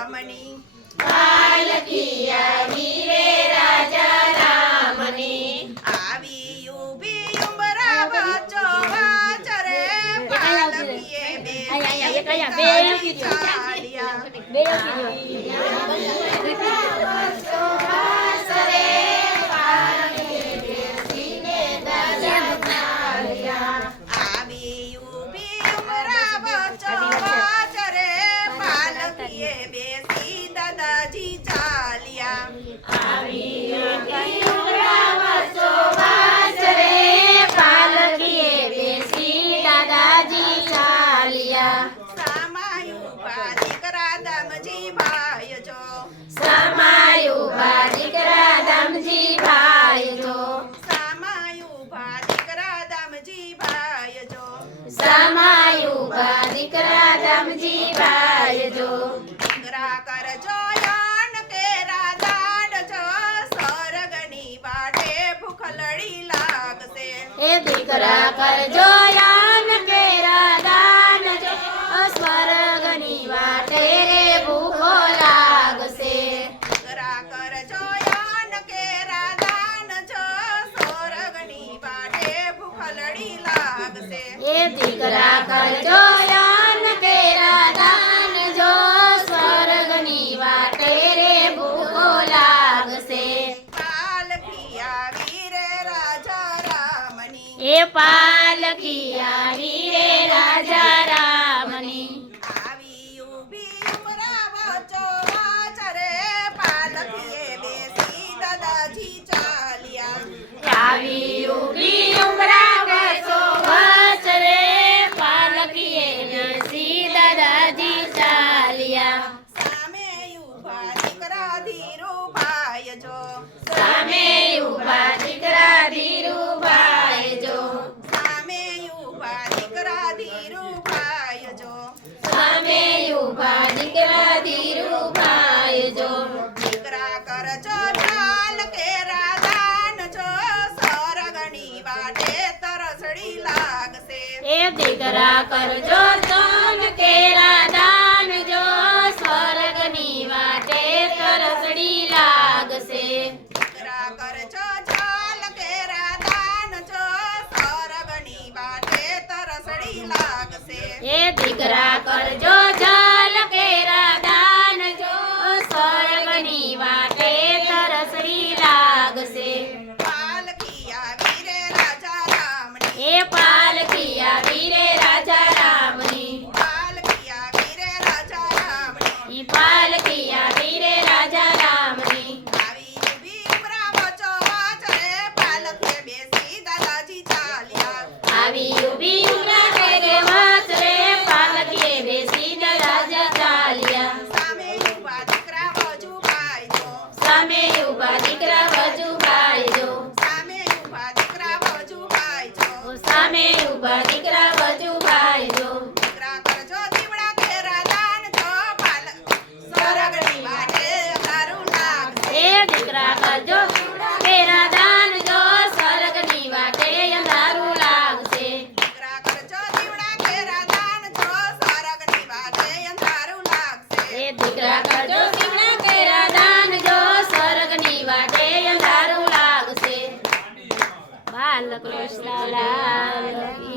રામની પાલકી આવી રે રાજા રામની આવી ઊભી ઉંબરા વચ્ચો વાચ રે પાલકીએ બેસી ચાલ્યા આવી ઊભી ઉંબરા વચ્ચો વાચ રે પાલકીએ બેસી દાદાજી ચાલ્યા આવી ઉમરાવસો વાસ રે પાલકીએ બેસી દાદાજી ચાલ્યા સામાયું બા દીકરા દામજી ભાઈ જો સમાયું બા દીકરા દામજી ભાઈ જો સામાયું બા દીકરા દામજી ભાઈ જો સમાયું બા દીકરા દામજી ભાઈ જો દીકરા કરજો યાન કેરા દાન જો સ્વર્ગની વાટે ભૂખ લડી લાગશે એ દીકરા કરજો યાન કેરા દાન જો સ્વર્ગની વાટે રે ભૂખો લાગશે દીકરા કરજો યાન કેરા દાન જો સ્વર્ગની વાટે ભૂખ લડી લાગશે એ દીકરા કરજો યાન કેરા દાન જો સ્વર્ગની વાટે રે ભૂખો લાગશે પાલકી આવી રે રાજા રામની એ પાલકી આવી રે રાજા રામની આવી ઊભી ઉમરા વચ્ચો વાચ રે પાલકીએ બેસી દાદાજી ચાલ્યા આવી ઊભી ઉમરા વસો વસ રે પાલકીએ બેસી દાદાજી ચાલ્યા સામે ઊભા દીકરા ધીરુભાઈ જો સામે ઊભા દીકરા ધીરુભાઈ જો સામે ઊભા દીકરા ધીરુભાઈ જો સામે ઊભા દીકરા ધીરુભાઈ જો દીકરા કરજો ચાલ કેરા દાન જો સ્વર્ગની વાટે તરસડી લાગશે એ દીકરા કરજો તન કેરા દાન જો સ્વર્ગની વાટે તરસડી લાગશે દીકરા કરજો ચાલ કેરા દાન જો સ્વર્ગની વાટે તરસડી લાગશે એ દીકરા કરજો જલ કેરા દાન જો સ્વર્ગની વાટે તરસડી લાગશે પાલકી આવી રે રાજા રામની એ પાલકી આવી રે રાજા રામની પાલકી આવી રે રાજા રામની ઈ પાલકી આવી રે રાજા રામની આવી ઊભી ઉમરા વચ્ચો વાચ રે પાલકીએ બેસી દાદાજી ચાલ્યા આવી ઊભી ઉમરા કેરે વાસ રે પાલકીએ બેસી રાજા ચાલ્યા સામે ઊભા દીકરા વજુભાઈ જો સામે ઊભા દીકરા વજુભાઈ જો સામે ઊભા દીકરા વજુભાઈ જો સામે ઊભા દીકરા વજુભાઈ જો દીકરા કરજો દીવડા કેરા દાન જો સ્વર્ગની વાટે તારું લાગશે એ દીકરા કરજો કેરા દાન જો સ્વર્ગની વાટે અંધારું લાગશે દીકરા કરજો દીવડા કેરા દાન જો સ્વર્ગની વાટે અંધારું લાગશે એ દીકરા કરજો દીકરા કેરા દાન જો સ્વર્ગની વાટે અંધારું લાગશે બાલકૃષ્ણ લાલ કી